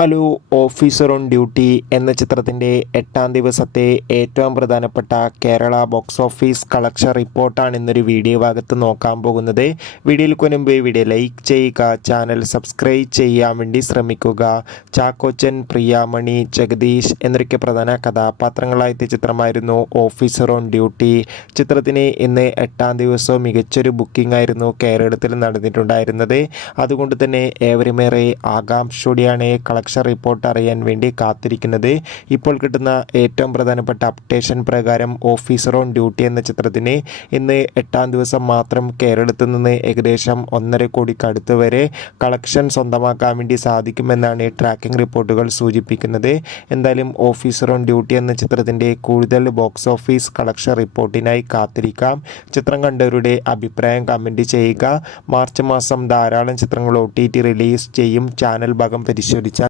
Hello. Officer on duty എന്ന ചിത്രത്തിൻ്റെ 8ാം ദിവസത്തെ ഏറ്റവും പ്രധാനപ്പെട്ട കേരള ബോക്സ് ഓഫീസ് കളക്ഷൻ റിപ്പോർട്ടാണ് ഇന്നൊരു വീഡിയോ ഭാഗത്ത് നോക്കാൻ പോകുന്നത്. വീഡിയോയിൽ മുൻപ് വീഡിയോ ലൈക്ക് ചെയ്യുക, ചാനൽ സബ്സ്ക്രൈബ് ചെയ്യാൻ വേണ്ടി ശ്രമിക്കുക. ചാക്കോച്ചൻ, പ്രിയാമണി, ജഗദീഷ് എന്നൊക്കെ പ്രധാന കഥാപാത്രങ്ങളായ ചിത്രമായിരുന്നു ഓഫീസർ ഓൺ ഡ്യൂട്ടി. ചിത്രത്തിന് ഇന്ന് 8ാം ദിവസവും മികച്ചൊരു ബുക്കിംഗ് ആയിരുന്നു കേരളത്തിൽ നടന്നിട്ടുണ്ടായിരുന്നത്. അതുകൊണ്ട് തന്നെ ഏവരുമേറെ ആകാംക്ഷയോടെയാണ് കളക്ഷൻ റിപ്പോർട്ട് അറിയാൻ വേണ്ടി കാത്തിരിക്കുന്നത്. ഇപ്പോൾ കിട്ടുന്ന ഏറ്റവും പ്രധാനപ്പെട്ട അപ്ഡേഷൻ പ്രകാരം ഓഫീസർ ഓൺ ഡ്യൂട്ടി എന്ന ചിത്രത്തിന് ഇന്ന് 8ാം ദിവസം മാത്രം കേരളത്തിൽ നിന്ന് ഏകദേശം 1.5 കോടിക്ക് അടുത്ത് വരെ കളക്ഷൻ സ്വന്തമാക്കാൻ വേണ്ടി സാധിക്കുമെന്നാണ് ട്രാക്കിംഗ് റിപ്പോർട്ടുകൾ സൂചിപ്പിക്കുന്നത്. എന്തായാലും ഓഫീസർ ഓൺ ഡ്യൂട്ടി എന്ന ചിത്രത്തിൻ്റെ കൂടുതൽ ബോക്സ് ഓഫീസ് കളക്ഷൻ റിപ്പോർട്ടിനായി കാത്തിരിക്കാം. ചിത്രം കണ്ടവരുടെ അഭിപ്രായം കമൻറ്റ് ചെയ്യുക. മാർച്ച് മാസം ധാരാളം ചിത്രങ്ങൾ OTT റിലീസ് ചെയ്യും. ചാനൽ ഭാഗം പരിശോധിച്ചാൽ